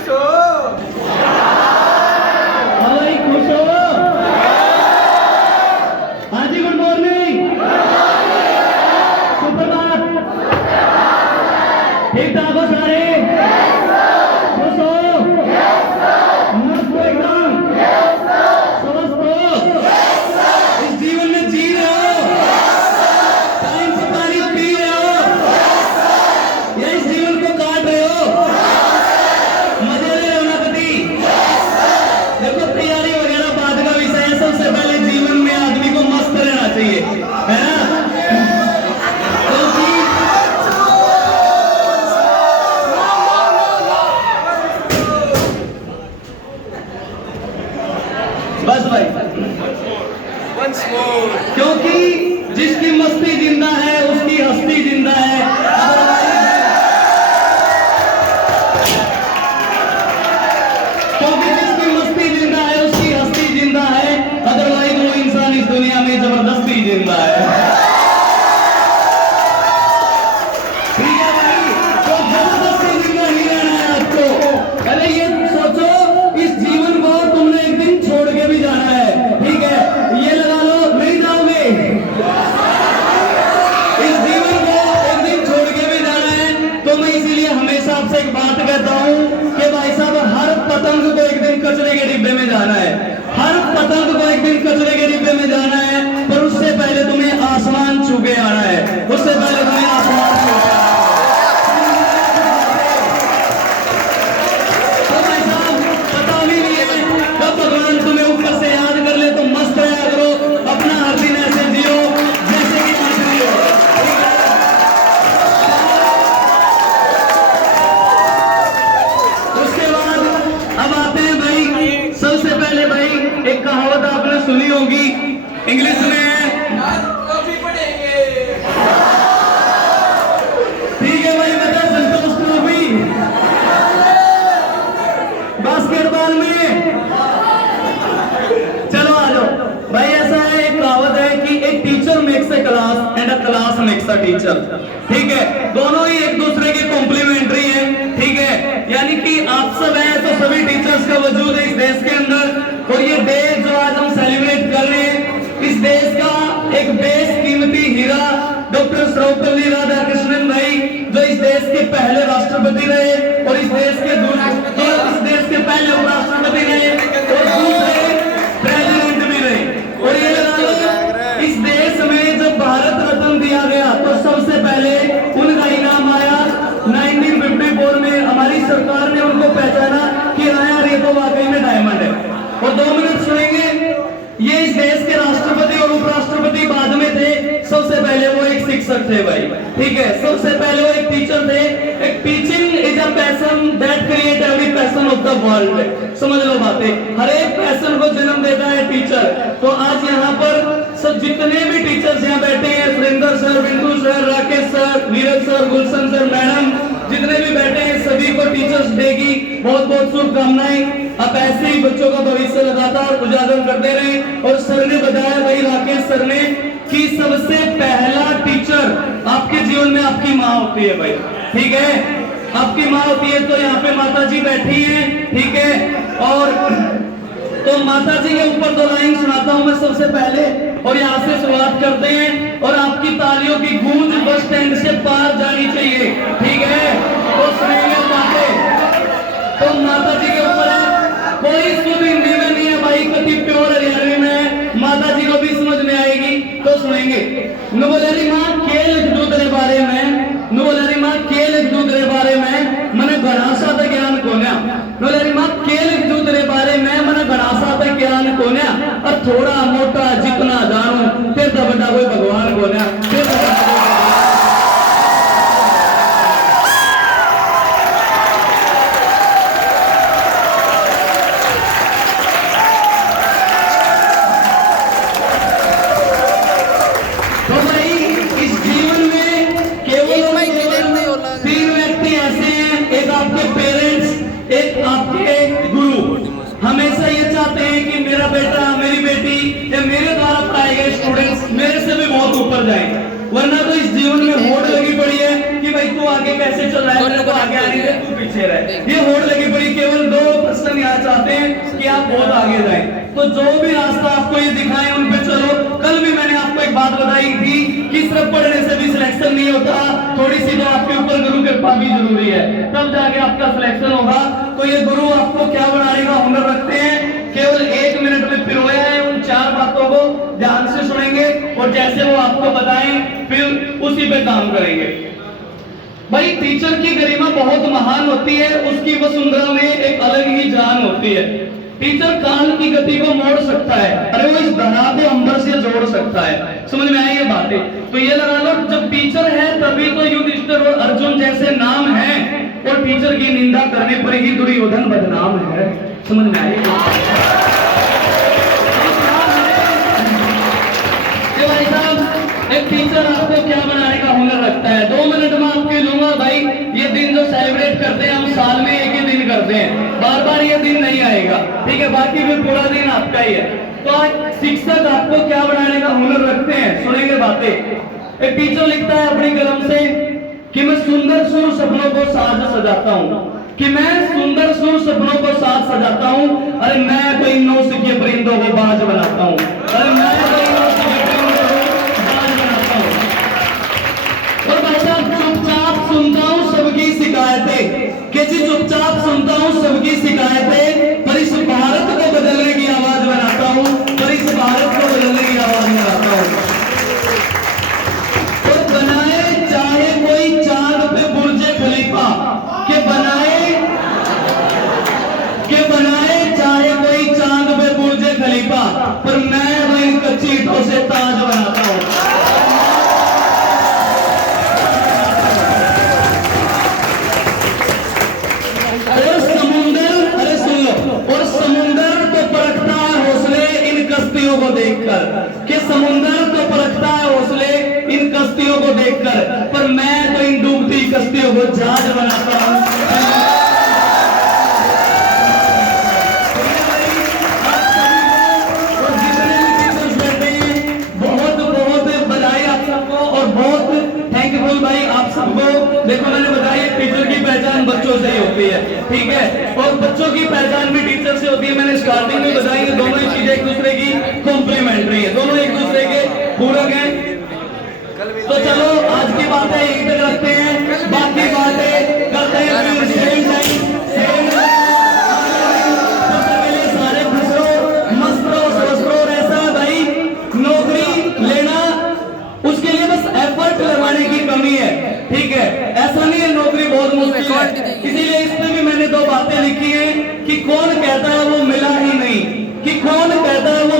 खुश हो? हाँ भाई खुश हो? हाँ जी गुड मॉर्निंग, सुप्रभात, ठीक ठाक हो सारे? खुश हो? मस्त हो एकदम? स्वस्थ हो? इस जीवन में जी रहे हो? टाइम से पानी पी रहे हो या इस जीवन को काट रहे हो? मजे ले रहे हो ना कभी? देखो तैयारी वगैरह बाद का विषय है, सबसे पहले जीवन में आदमी को मस्त रहना चाहिए, है ना? क्योंकि बस भाई, Once more. क्योंकि जिसकी मस्ती जिंदा है उसकी हस्ती जिंदा है। क्योंकि जिसकी मस्ती जिंदा है उसकी हस्ती जिंदा है, अदरवाइज वो इंसान इस दुनिया में जबरदस्ती जिंदा है। ठीक है भाई, तो जबरदस्ती जिंदा ही रहना है आपको। अरे ये सोचो इस जीवन को तुमने एक दिन छोड़ के भी जाना है, ठीक है? ये लगा लो नहीं जाओगे, इस जीवन को एक दिन छोड़ के भी जाना है। तो मैं इसीलिए हमेशा आपसे एक बात कहता हूँ कि भाई साहब हर पतंग को एक दिन कचरे के डिब्बे में जाना है, हर पतंग को एक दिन कचरे के डिब्बे में जाना है। पर उससे पहले तुम्हें आसमान छू के आना है, उससे पहले तुम्हें आसमान छू के आना है। तो भाई साहब पता भी नहीं है कब भगवान तुम्हें ऊपर से याद कर ले, तो मस्त रहा करो, अपना हर दिन ऐसे जियो जैसे कि मस्त जियो। उसके बाद अब आते हैं भाई, सबसे पहले भाई एक कहावत आपने सुनी होगी इंग्लिश में, कॉफी पढ़ेंगे। ठीक है भाई, बता संतोष ट्रॉफी बास्केटबॉल में। चलो आ जाओ भाई, ऐसा है एक कहावत है कि एक teacher makes a class and a class makes a teacher, ठीक है? दोनों ही एक दूसरे के कॉम्प्लीमेंट्री हैं, ठीक है? यानी कि आप सब हैं तो सभी टीचर्स का वजूद है इस देश के अंदर। और ये डे जो आज हम सेलिब्रेट कर रहे हैं, इस देश का एक बेशकीमती हीरा डॉक्टर सर्वपल्ली राधाकृष्णन भाई, जो इस देश के पहले राष्ट्रपति रहे और इस देश के पहले उपराष्ट्रपति रहे और दूसरे प्रेसिडेंट भी रहे। और ये लगा लो इस देश में जब भारत रत्न दिया गया तो सबसे पहले उनका इनाम आया 1954 में। हमारी सरकार ने उनको पहचाना कि हाँ यार ये तो वाकई में डायमंड है। और 2 मिनट सुनेंगे, ये इस देश के राष्ट्रपति और उपराष्ट्रपति बाद में थे, सबसे पहले वो एक शिक्षक थे भाई, ठीक है? सबसे पहले वो एक टीचर थे। एक teaching is a passion that create every passion of the world. समझ लो बातें, हर एक पैशन को जन्म देता है टीचर। तो आज यहाँ पर सब जितने भी टीचर्स यहाँ बैठे हैं, Surendra sir, Bindu sir, Rakesh sir, Neeraj sir, Gulshan sir, madam, जितने भी बैठे हैं सभी को टीचर्स डे की बहुत बहुत शुभकामनाएं। आप ऐसे ही बच्चों का भविष्य लगातार उजागर करते रहें। और सर ने बताया भाई, राकेश सर ने, कि सबसे पहला टीचर आपके जीवन में आपकी माँ होती है भाई, ठीक है? आपकी माँ होती है। तो यहाँ पे माता जी बैठी हैं, ठीक है? और तो माता जी के ऊपर 2 लाइन सुनाता हूँ मैं सबसे पहले, और यहाँ से शुरुआत करते हैं। और आपकी तालियों की गूंज बस स्टैंड से पार जानी चाहिए, ठीक है? तो सुनेंगे बातें। तो माता जी के ऊपर है, कोई शुद्ध हिंदी में नहीं है भाई, कति प्योर हरियाणवी में है, माता जी को भी समझ में आएगी। तो सुनेंगे। नुबलरी माँ खेल दूसरे बारे में, नुबलरी माँ खेल दूसरे बारे में मैंने घनासा तक ज्ञान कोन्या, नुबलरी माँ खेल दूसरे बारे में मैंने घनासा तक ज्ञान कोन्या। और थोड़ा मोटा जितना जानू फिर तो बड़ा कोई भगवान कोन्या, फिर तो हमेशा ये चाहते हैं कि मेरा बेटा, मेरी बेटी या मेरे द्वारा पढ़ाए गए स्टूडेंट्स मेरे से भी बहुत ऊपर जाएं। वरना तो इस जीवन में होड़ लगी पड़ी है कि भाई तू आगे कैसे चल रहा है, तेरे को आगे आने दे, तू पीछे रह। ये होड़ लगी पड़ी, केवल 2% यहाँ चाहते हैं कि आप बहुत आगे जाएं। तो जो भी रास्ता आपको ये दिखाए उन पे चलो। कल भी मैंने आपको एक बात बताई थी कि सिर्फ पढ़ने से भी सिलेक्शन नहीं होता, थोड़ी सी तो आपके ऊपर गुरु कृपा भी जरूरी है, तब जाके आपका सिलेक्शन होगा। तो ये गुरु आपको क्या बनाने का हुनर रखते हैं, केवल 1 मिनट में पिरोया है। उन 4 बातों को ध्यान से सुनेंगे और जैसे वो आपको बताएं फिर उसी पे काम करेंगे। भाई टीचर की गरिमा बहुत महान होती है, उसकी वसुंधरा में एक अलग ही जान होती है। टीचर काल की गति को मोड़ सकता है, अरे वो इस धरा को अंबर से जोड़ सकता है। समझ में आई ये बातें? तो ये लगा लो, जब टीचर है तभी तो युधिष्ठिर और अर्जुन जैसे नाम है, और टीचर की निंदा करने पर ही दुर्योधन बदनाम है। समझ में आई? भाई साहब, एक टीचर आपको क्या बनाने का हुनर रखता है, 2 मिनट में आपके लूंगा। भाई ये दिन जो सेलिब्रेट करते हैं हम साल में एक ही दिन करते हैं, बार बार ये दिन नहीं आएगा, ठीक है? बाकी फिर पूरा दिन आपका ही है। तो आज शिक्षक आपको क्या बनाने का हुनर रखते हैं, सुनेंगे बातें। एक टीचर लिखता है अपनी कलम से कि मैं सुंदर सुर सपनों को साज सजाता हूँ, कि मैं सुंदर सुर सपनों को साज सजाता हूँ। अरे मैं कोई नौसिखिए परिंदों को बाज बनाता हूँ, अरे मैं कोई नौसिखिए परिंदों को बाज बनाता हूँ। और भाई साहब चुपचाप सुनता हूँ सबकी शिकायतें, कैसी चुपचाप सुनता हूँ सबकी शिकायतें, पर इस भारत को बदलने की आवाज बनाता हूँ, पर इस भारत को बदलने की आवाज बनाता हूँ। और बनाए चाहे कोई चांद पे बुर्जे खलीफा, के बनाए चाहे कोई चांद पे बुर्जे खलीफा, पर मैं वही कच्ची ईंटों से ताज बनाता हूँ। और समुंदर, अरे सुन लो, और समुंदर तो परखता है हौसले इन कश्तियों को देखकर, कि समुंदर तो परखता है हौसले इन कश्तियों को देखकर, पर मैं तो इन डूबती कश्तियों को जहाज बनाता हूँ। भाई आप सबको देखो, मैंने बताया टीचर की पहचान बच्चों से ही होती है, ठीक है? और बच्चों की पहचान भी टीचर से होती है। मैंने स्टार्टिंग में बताई कि दोनों ही चीजें एक दूसरे की कॉम्प्लीमेंट्री है, दोनों एक दूसरे के पूरक हैं। तो चलो आज की बातें यहीं तक रखते हैं, बाकी बातें करते हैं फिर सेम टाइम सारे खुशरो मस्तरो स्वस्त्रो। ऐसा भाई नौकरी लेना उसके लिए बस एफर्ट लगाने की कमी है, ठीक है? ऐसा नहीं है नौकरी बहुत मुश्किल है। इसीलिए इसमें भी मैंने 2 बातें लिखी हैं कि कौन कहता है वो मिला ही नहीं, कि कौन कहता है वो